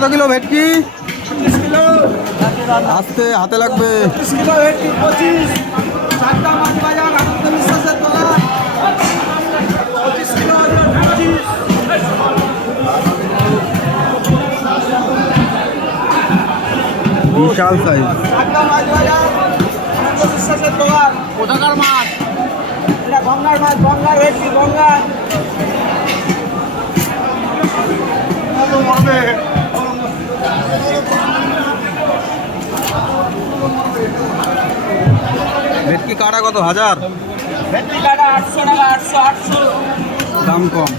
কত কিলো ভেটকি? 25 কিলো। আস্তে হাতে লাগবে। 25 কিলো ভেটকি 25। চারটা মাছ বাজার আনন্দ বিশ্বাসের দোকান। 25 কিলো 25। বিশাল সাইজ। চারটা মাছ বাজার আনন্দ বিশ্বাসের দোকান। কোথাকার মাছ? এটা গঙ্গার মাছ, গঙ্গার ভেটকি, গঙ্গার। ভেটকি কাটা কত? 1000? ভেটকি কাটা 800 টাকা, 800 800। দাম কম।